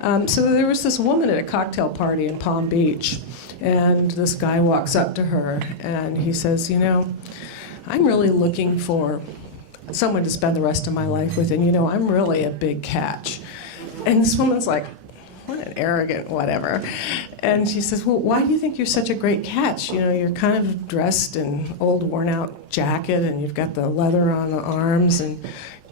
So there was this woman at a cocktail party in Palm Beach, and this guy walks up to her, and he says, you know, I'm really looking for someone to spend the rest of my life with, and you know, I'm really a big catch. And this woman's like, what an arrogant whatever. And she says, well, why do you think you're such a great catch? You know, you're kind of dressed in old worn out jacket, and you've got the leather on the arms, and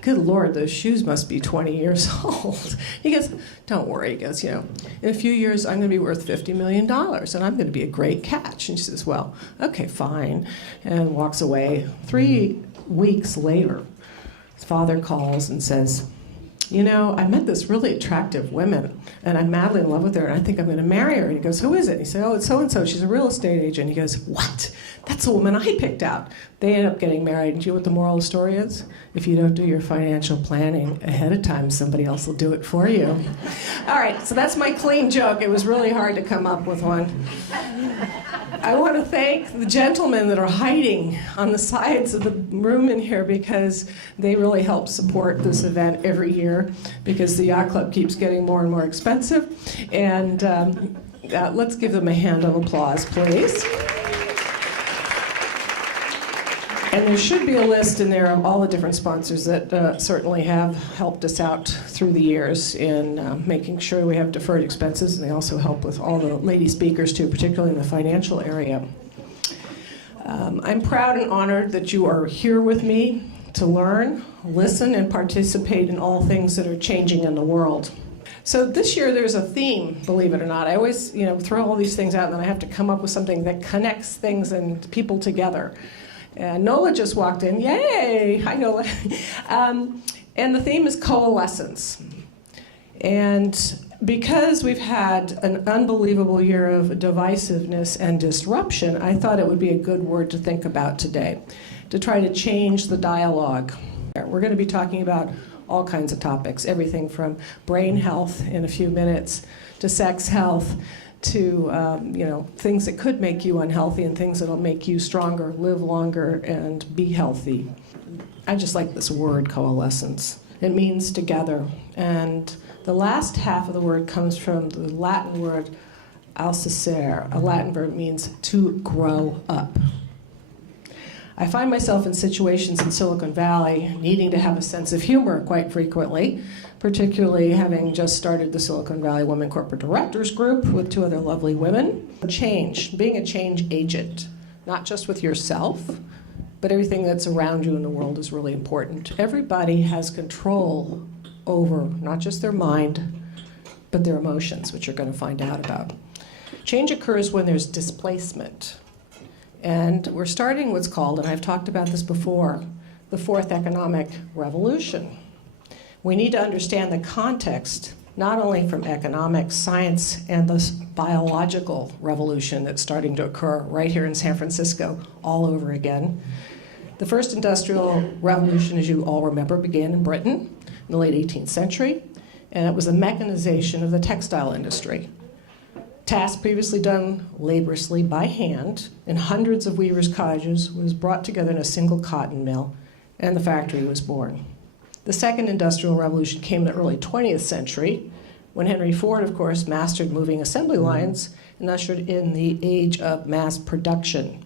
good Lord, those shoes must be 20 years old. He goes, don't worry. He goes, you know, in a few years, I'm going to be worth $50 million, and I'm going to be a great catch. And she says, well, okay, fine, and walks away. 3 weeks later, his father calls and says, you know, I met this really attractive woman, and I'm madly in love with her, and I think I'm going to marry her. And he goes, who is it? And he said, oh, it's so-and-so. She's a real estate agent. He goes, what? That's the woman I picked out. They end up getting married. And do you know what the moral of the story is? If you don't do your financial planning ahead of time, somebody else will do it for you. All right, so that's my clean joke. It was really hard to come up with one. I want to thank the gentlemen that are hiding on the sides of the room in here, because they really help support this event every year, because the yacht club keeps getting more and more expensive. And let's give them a hand of applause, please. And there should be a list in there of all the different sponsors that certainly have helped us out through the years in making sure we have deferred expenses, and they also help with all the lady speakers too, particularly in the financial area. I'm proud and honored that you are here with me to learn, listen, and participate in all things that are changing in the world. So this year there's a theme, believe it or not. I always, throw all these things out, and then I have to come up with something that connects things and people together. And Nola just walked in. Yay! Hi, Nola. And the theme is coalescence. And because we've had an unbelievable year of divisiveness and disruption, I thought it would be a good word to think about today, to try to change the dialogue. We're going to be talking about all kinds of topics, everything from brain health in a few minutes to sex health, to things that could make you unhealthy and things that will make you stronger, live longer, and be healthy. I just like this word, coalescence. It means together. And the last half of the word comes from the Latin word alcere. A Latin verb means to grow up. I find myself in situations in Silicon Valley needing to have a sense of humor quite frequently, particularly having just started the Silicon Valley Women Corporate Directors Group with 2 other lovely women. Change, being a change agent, not just with yourself, but everything that's around you in the world is really important. Everybody has control over not just their mind, but their emotions, which you're going to find out about. Change occurs when there's displacement. And we're starting what's called, and I've talked about this before, the 4th economic revolution. We need to understand the context, not only from economics, science, and the biological revolution that's starting to occur right here in San Francisco all over again. The first industrial revolution, as you all remember, began in Britain in the late 18th century, and it was the mechanization of the textile industry. Tasks previously done laboriously by hand in hundreds of weavers' cottages was brought together in a single cotton mill, and the factory was born. The second industrial revolution came in the early 20th century, when Henry Ford, of course, mastered moving assembly lines and ushered in the age of mass production.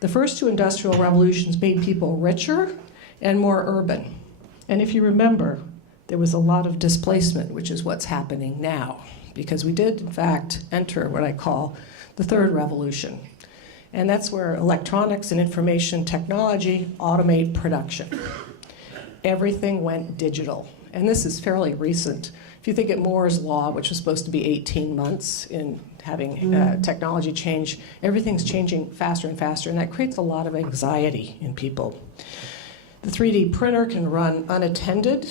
The first 2 industrial revolutions made people richer and more urban. And if you remember, there was a lot of displacement, which is what's happening now, because we did, in fact, enter what I call the 3rd revolution. And that's where electronics and information technology automate production. Everything went digital. And this is fairly recent. If you think at Moore's Law, which was supposed to be 18 months in having technology change, everything's changing faster and faster, and that creates a lot of anxiety in people. The 3D printer can run unattended.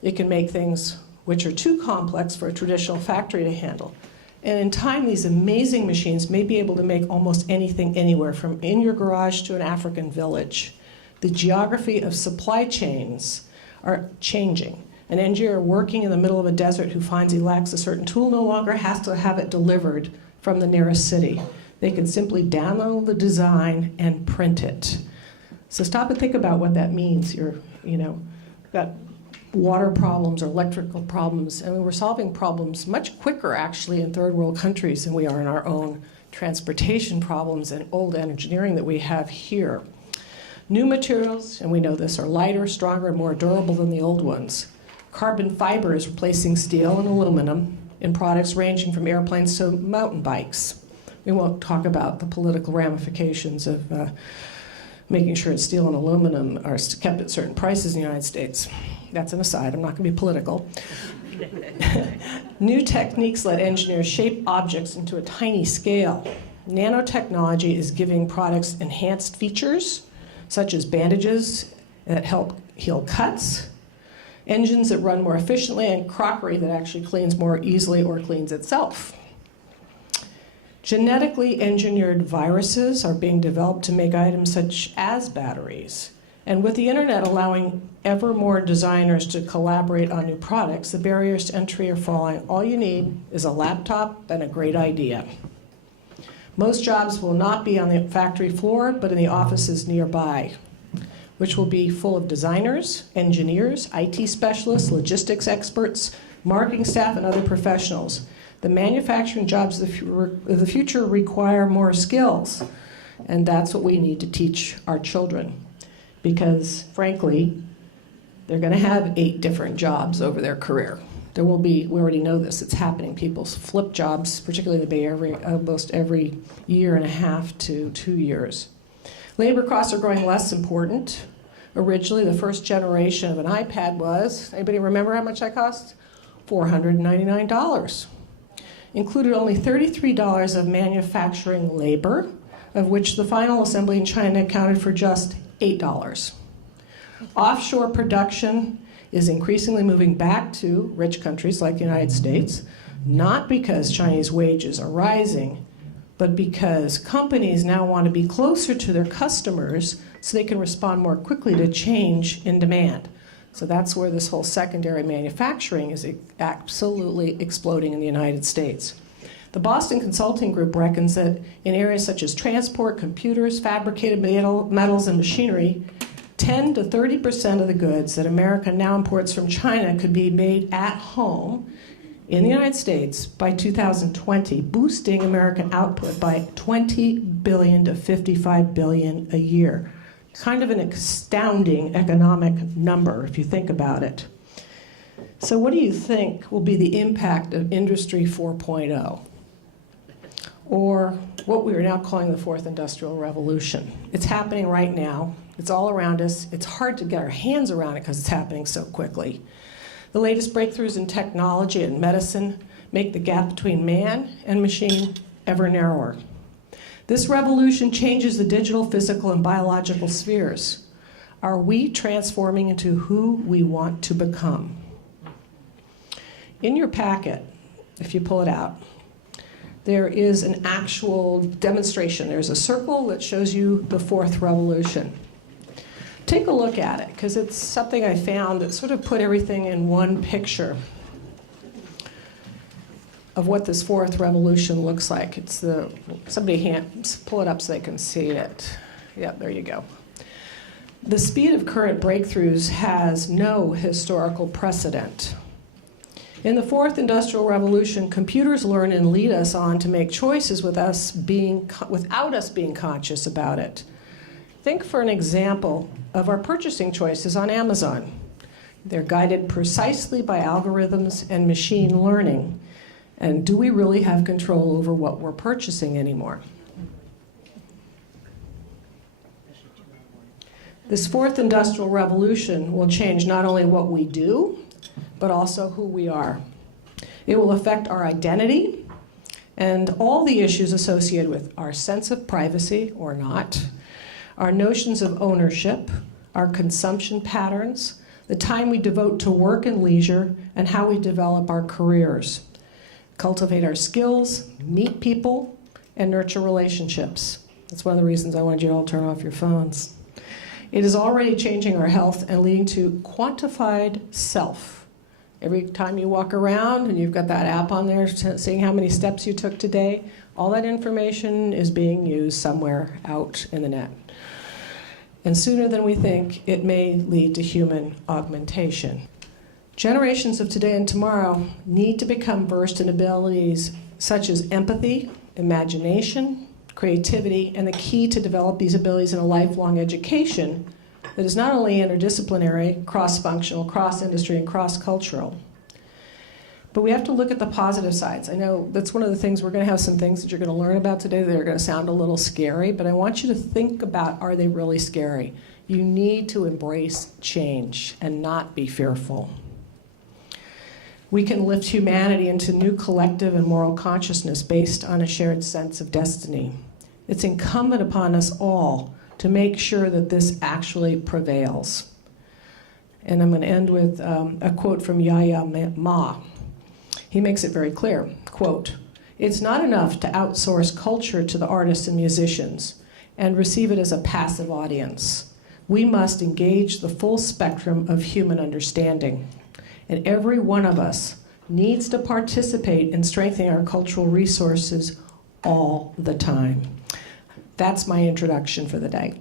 It can make things which are too complex for a traditional factory to handle. And in time, these amazing machines may be able to make almost anything anywhere, from in your garage to an African village. The geography of supply chains are changing. An engineer working in the middle of a desert who finds he lacks a certain tool no longer has to have it delivered from the nearest city. They can simply download the design and print it. So stop and think about what that means. You've got water problems or electrical problems. And we're solving problems much quicker, actually, in third world countries than we are in our own transportation problems and old engineering that we have here. New materials, and we know this, are lighter, stronger, and more durable than the old ones. Carbon fiber is replacing steel and aluminum in products ranging from airplanes to mountain bikes. We won't talk about the political ramifications of making sure that steel and aluminum are kept at certain prices in the United States. That's an aside, I'm not going to be political. New techniques let engineers shape objects into a tiny scale. Nanotechnology is giving products enhanced features, such as bandages that help heal cuts, engines that run more efficiently, and crockery that actually cleans more easily or cleans itself. Genetically engineered viruses are being developed to make items such as batteries. And with the internet allowing ever more designers to collaborate on new products, the barriers to entry are falling. All you need is a laptop and a great idea. Most jobs will not be on the factory floor, but in the offices nearby, which will be full of designers, engineers, IT specialists, logistics experts, marketing staff, and other professionals. The manufacturing jobs of the future require more skills, and that's what we need to teach our children. Because, frankly, they're going to have 8 different jobs over their career. There will be, we already know this, it's happening. People flip jobs, particularly in the Bay Area, almost every year and a half to 2 years. Labor costs are growing less important. Originally, the first generation of an iPad was, anybody remember how much that cost? $499. Included only $33 of manufacturing labor, of which the final assembly in China accounted for just $8. Offshore production is increasingly moving back to rich countries like the United States, not because Chinese wages are rising, but because companies now want to be closer to their customers so they can respond more quickly to change in demand. So that's where this whole secondary manufacturing is absolutely exploding in the United States. The Boston Consulting Group reckons that in areas such as transport, computers, fabricated metals, and machinery, 10 to 30% of the goods that America now imports from China could be made at home in the United States by 2020, boosting American output by $20 billion to $55 billion a year. Kind of an astounding economic number if you think about it. So what do you think will be the impact of Industry 4.0? Or what we are now calling the Fourth Industrial Revolution. It's happening right now. It's all around us. It's hard to get our hands around it because it's happening so quickly. The latest breakthroughs in technology and medicine make the gap between man and machine ever narrower. This revolution changes the digital, physical, and biological spheres. Are we transforming into who we want to become? In your packet, if you pull it out, there is an actual demonstration. There's a circle that shows you the fourth revolution. Take a look at it, because it's something I found that sort of put everything in one picture of what this fourth revolution looks like. It's pull it up so they can see it. Yeah, there you go. The speed of current breakthroughs has no historical precedent. In the fourth industrial revolution, computers learn and lead us on to make choices without us being conscious about it. Think for an example of our purchasing choices on Amazon. They're guided precisely by algorithms and machine learning. And do we really have control over what we're purchasing anymore? This fourth industrial revolution will change not only what we do, but also who we are. It will affect our identity and all the issues associated with our sense of privacy or not, our notions of ownership, our consumption patterns, the time we devote to work and leisure, and how we develop our careers, cultivate our skills, meet people, and nurture relationships. That's one of the reasons I wanted you to all turn off your phones. It is already changing our health and leading to quantified self. Every time you walk around and you've got that app on there seeing how many steps you took today, all that information is being used somewhere out in the net. And sooner than we think, it may lead to human augmentation. Generations of today and tomorrow need to become versed in abilities such as empathy, imagination, creativity, and the key to develop these abilities in a lifelong education that is not only interdisciplinary, cross-functional, cross-industry, and cross-cultural. But we have to look at the positive sides. I know that's one of the things, we're going to have some things that you're going to learn about today that are going to sound a little scary, but I want you to think about, are they really scary? You need to embrace change and not be fearful. We can lift humanity into new collective and moral consciousness based on a shared sense of destiny. It's incumbent upon us all to make sure that this actually prevails. And I'm going to end with a quote from Yahya Ma. He makes it very clear, quote, "It's not enough to outsource culture to the artists and musicians and receive it as a passive audience. We must engage the full spectrum of human understanding. And every one of us needs to participate in strengthening our cultural resources all the time." That's my introduction for the day.